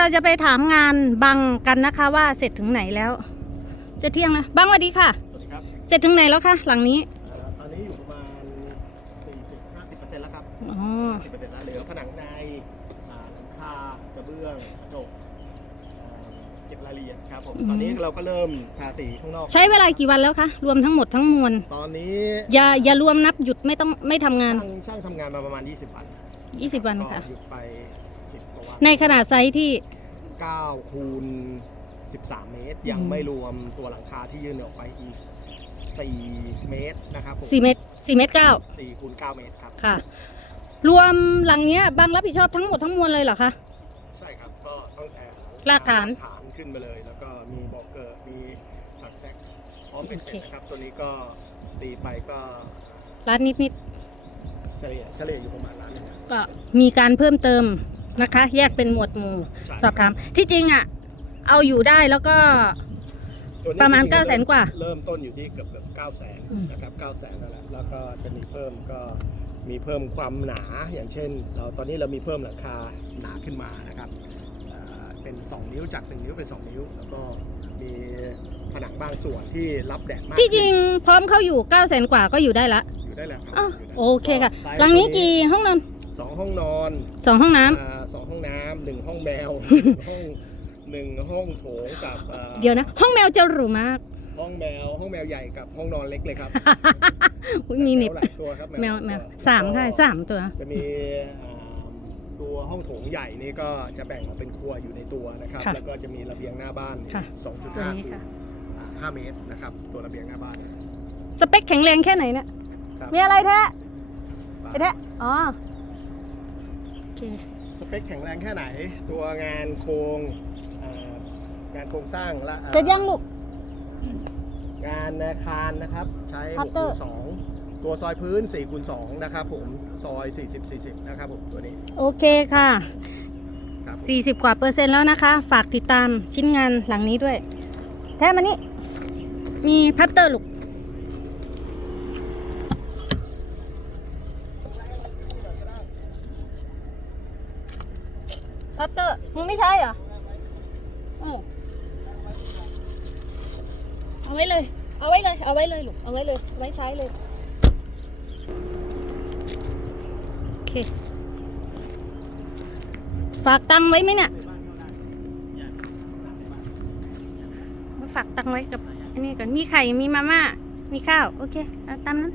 เราจะไปถามงานบังกันนะคะว่าเสร็จถึงไหนแล้ว จะเที่ยงแล้วบังสวัสดีค่ะ สวัสดีครับเสร็จถึงไหนแล้วคะหลังนี้เอ่อตอนนี้อยู่ประมาณ40-50%แล้วครับอ๋อ50%แล้วเหลือผนังในอ่าหลังคากระเบื้องกระจกเอ่อเก็บรายละเอียดครับผมตอนนี้เราก็เริ่มทาสีข้างนอก ใช้เวลากี่วันแล้วคะรวมทั้งหมดทั้งมวลตอนนี้อย่าอย่ารวมนับหยุดไม่ต้องไม่ทำงาน ช่างช่างทำงานมาประมาณ 20 วัน20 วันค่ะก็หยุดไป 10กว่าวันในขนาดไซส์ที่ 9คูณ13 เมตร ยังอืมไม่รวมตัวหลังคาที่ยื่นออกไปอีก 4 เมตรนะครับผม4เมตร4เมตร9 4คูณ9เมตรครับค่ะ รวมหลังเนี้ยบังรับผิดชอบทั้งหมดทั้งมวลเลยเหรอคะ ใช่ครับ ก็ตั้งแต่รากฐานฐานขึ้นไปเลย แล้วก็มีบอกเกอร์มีถักแซกพร้อมเป็นเสร็จโอเคนะครับ ตัวนี้ก็ตีไปก็ร้านนิดนิดเฉลี่ยเฉลี่ยอยู่ประมาณล้านหนึงครับๆก็มีการเพิ่มเติม นะคะ แยกเป็นหมวดหมู่ ใช่ สอบถาม ที่จริงอะ เอาอยู่ได้แล้วก็ ตัวนี้ประมาณจงๆ900,000กว่าเริ่มต้นอยู่ที่เกือบเกือบเก้าแสนอืม นะครับเก้าแสนนั่นแหละแล้วก็จะมีเพิ่มก็มีเพิ่มความหนาอย่างเช่น เราตอนนี้เรามีเพิ่มหลังคาหนาขึ้นมานะครับเอ่อเป็น 2 นิ้วจาก 1 นิ้วเป็น 2 นิ้ว แล้วก็มีผนังบางส่วนที่รับแดดมากที่จริงพร้อมเข้าอยู่9 0 0 0 0 0กว่าก็อยู่ได้ละ อยู่ได้แล้วครัอ้าวยู่ได้โอเคค่ะไซส์หลังนี้กี่ห้องนอน สองห้องนอนสองห้องน้ำอ่าสองห้องน้ำหนึ่งห้องแมวห้องหนึ่งห้องโถงกับอ่าเดี๋ยวนะ ห้องแมวจะหรูมากห้องแมวห้องแมวใหญ่กับห้องนอนเล็กเลยครับอุ๊ยมีเน็บแวหลายตัวครับแมวหลายแมวตัวสามแล้วก็ค่ะสามตัว จะมีอ่าตัวห้องโถงใหญ่นี่ก็จะแบ่งออกเป็นครัวอยู่ในตัวนะครับ ค่ะแล้วก็จะมีระเบียงหน้าบ้านค่ะตัว2.5นี้คูณค่ะอ่า5เมตรนะครับตัวระเบียงหน้าบ้าน สเปคแข็งแรงแค่ไหนเนี่ย ครับ มีอะไรแท้ไอ้แท้อ๋อโอ เค สเปคแข็งแรงแค่ไหน ตัวงานโครงอ่างานโครงสร้างและอ่าเสร็จยังลูก งานอาคารนะครับ ใช้6 Cutter คูณ2ตัวซอยพื้น4คูณ2นะครับผม ซอย 40 40 นะครับผมตัวนี้โอเคค่ะ ครับผม40 กว่าเปอร์เซ็นต์แล้วนะคะ ฝากติดตามชิ้นงานหลังนี้ด้วย แท้มานี่มีพัตเตอร์ลูก พัตเตอร์มึงไม่ใช่เหรอเออเอาไว้เลย เอาไว้เลย เอาไว้เลยลูก เอาไว้เลย ไว้ใช้เลย โอเค ฝากตังไว้ไหมเนี่ยฝากตังไว้กับอันนี้ก่อน มีไข่ มีมาม่า มีข้าว โอเค เอาตามนั้น